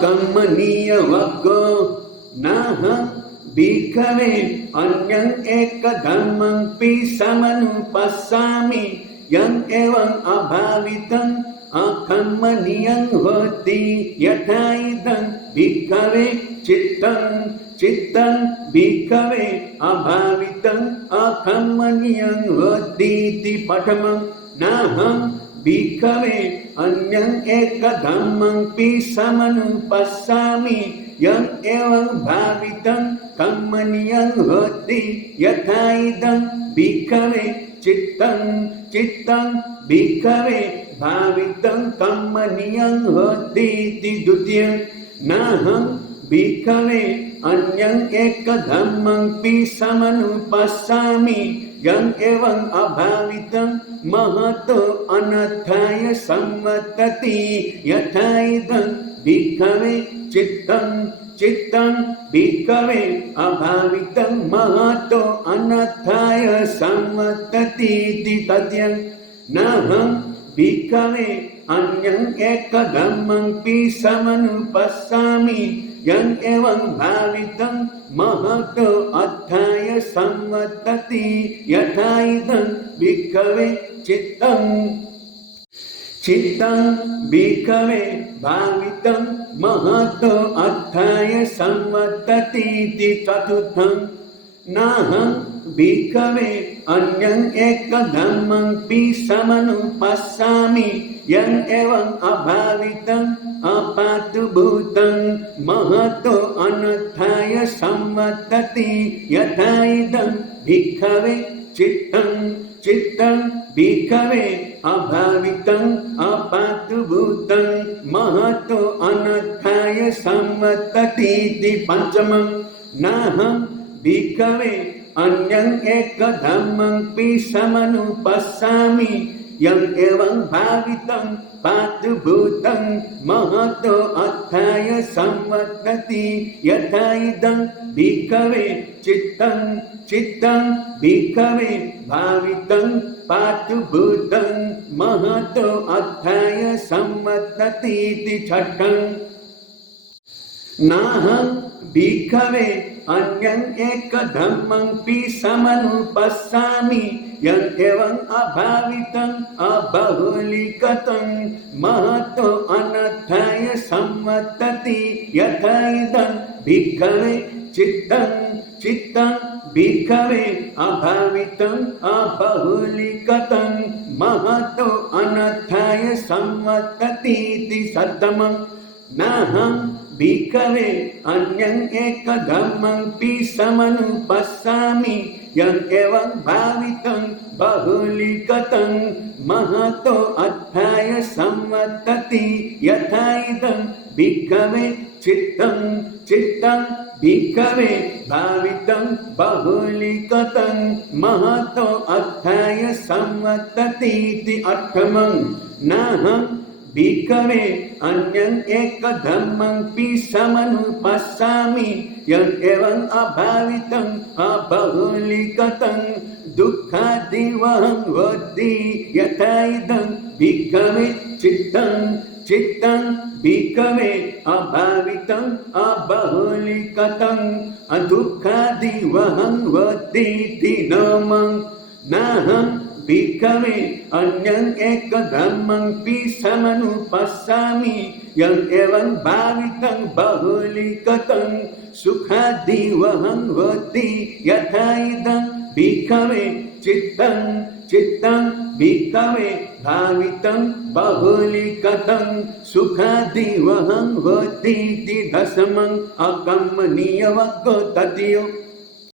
अकर्मणीयवग्गो नाहं भिक्खवे अन्यं एकदम्मंपि समनुपस्सामि यं एवं अभावितं अकर्मणीयं होति यथा इदं भिक्खवे चित्तं भिक्खवे अभावितं अकर्मणीयं होति इति पठमं नाहं भिक्खवे अन्यं एकदम्मंपि समनुपस्सामि यं एवं भावितं कर्मणीयं होति यथा इदं भिक्खवे चित्तं भिक्खवे भावितं कर्मणीयं होति इति द्वितीयं नाहं भिक्खवे अन्यं एकदम्मंपि समनुपस्सामि यं एवं अभावितं महतो अनर्थाय सम्मतति यथा इदं भिक्खवे चित्तं भिक्खवे अभावितं महतो अनर्थाय सम्मतति इति तथ्यं नाहं भिक्खवे अन्यं एकदम्मंपि समनुपस्सामि यं एवं भावितं महतो अर्थाय सम्मतति यथा इदं भिक्खवे चित्तं भिक्खवे भावितं महतो अर्थाय सम्मतति इति चतुर्थं नाहं भिक्खवे अन्यं एकदम्मंपि समनुपस्सामि यं एवं अभावितं अपातुभूतं महतो अनर्थाय सम्मतति यथा इदं भिक्खवे चित्तं भिक्खवे अभावितं अपातुभूतं महतो अनर्थाय सम्मतति इति पंचमं नाहं भिक्खवे अन्यं एकदम्मंपि समनुपस्सामि यं एवं भावितं पातुभूतं महतो अर्थाय सम्मतति यथा इदं भिक्खवे चित्तं भिक्खवे भावितं पातुभूतं महतो अर्थाय सम्मतति इति छठं नाहं भिक्खवे अन्यं एकदम्मंपि समनुपस्सामि यं एवं अभावितं अबहुलीकतं महतो अनर्थाय सम्मतति यथा इदं भिक्खवे चित्तं भिक्खवे अभावितं अबहुलीकतं महतो अनर्थाय सम्मतति इति सप्तमं नाहं भिक्खवे अन्यं एकदम्मंपि समनुपस्सामि यं एवं भावितं बहुलीकतं महतो अर्थाय सम्मतति यथा इदं भिक्खवे चित्तं भिक्खवे भावितं बहुलीकतं महतो अर्थाय सम्मतति इति अष्टमं नाहं भिक्खवे अन्यं एकदम्मंपि समनुपस्सामि यं एवं अभावितं अबहुलीकतं दुःखादिवहं होति यथा इदं भिक्खवे चित्तं भिक्खवे अभावितं अबहुलीकतं दुःखादिवहं होति इति नवमं नाहं भिक्खवे अन्यं एकदम्मंपि समनुपस्सामि यं एवं भावितं बहुलीकतं सुखादिवहं होति यथा इदं भिक्खवे चित्तं भिक्खवे भावितं बहुलीकतं सुखादिवहं होति इति दशमं अकर्मणीयवग्गो तृतीयो